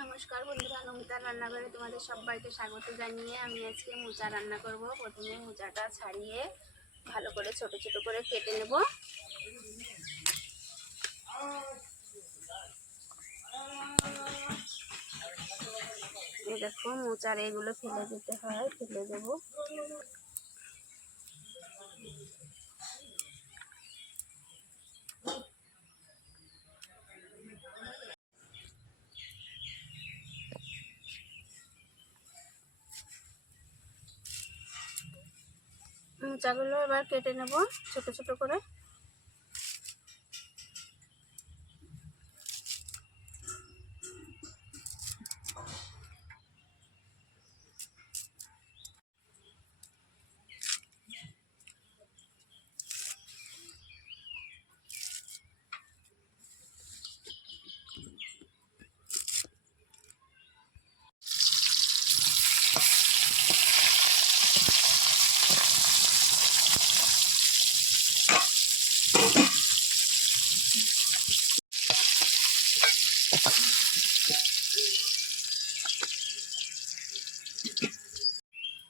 নমস্কার বন্ধুরা, নমিতার রান্নাঘরে তোমাদের সবাইকে স্বাগত জানিয়ে আমি আজকে মোচা রান্না করব। প্রথমে মোচাটা ছাড়িয়ে ভালো করে ছোট ছোট করে কেটে নেব। এই দেখো, মোচার এগুলো ফেলে দিতে হয়, ফেলে দেবো। মোচাগুলো এবার কেটে নেব ছোট ছোট করে।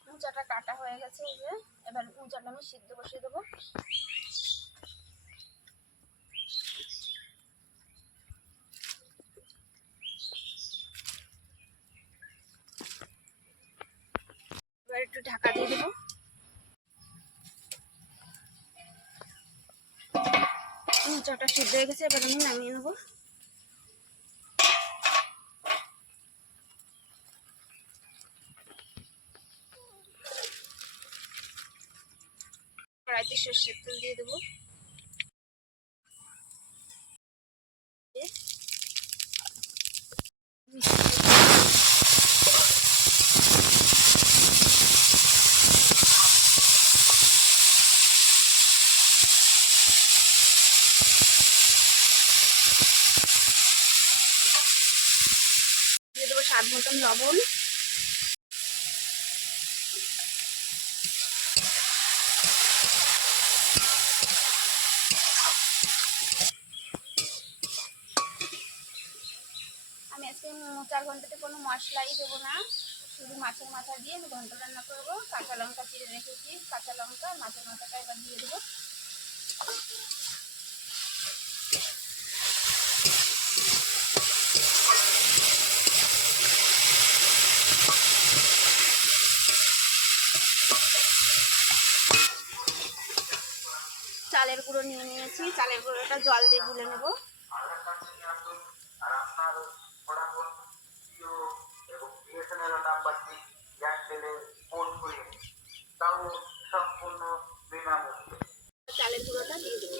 মোচাটা কাটা হয়ে গেছে, এই যে এবার মোচাটা আমি সিদ্ধ বসিয়ে দেবো। এবার একটু ঢাকা দিয়ে দেবো। মোচাটা সিদ্ধ হয়ে গেছে, এবার আমি নামিয়ে নেবো। কড়াইতে সর্ষের তেল দিয়ে দেবো। দিয়ে দেবো স্বাদ মতন লবণ। আমি আজকে মোচার ঘন্টাতে কোনো মশলাই দেবো না, শুধু মাছের মাথা দিয়ে আমি ঘন্ট রান্না করবো। কাঁচা লঙ্কা চিড়ে রেখেছি, কাঁচা লঙ্কা মাছের মাথাটা এবার দিয়ে দেবো। চালের গুঁড়ো নিয়ে নিয়েছি, চালের গুঁড়োটা জল দিয়ে গুলে নেব। চালের গুঁড়োটা দিয়ে দেবো।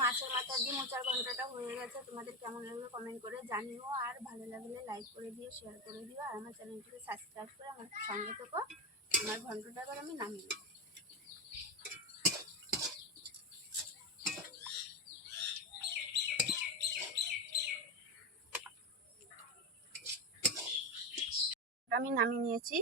মাছের মাথা দিয়ে মোচার ঘন্টটা হয়ে গেছে। তোমাদের কেমন লাগলো কমেন্ট করে জানিও, আর ভালো লাগলে লাইক করে দিও, শেয়ার করে দিও, আর আমার চ্যানেলটিকে সাবস্ক্রাইব করে আমার সঙ্গে থেকো। আমার ঘন্টটা এবার আমি নামিয়ে নেব। আমি নামিয়ে নিয়েছি।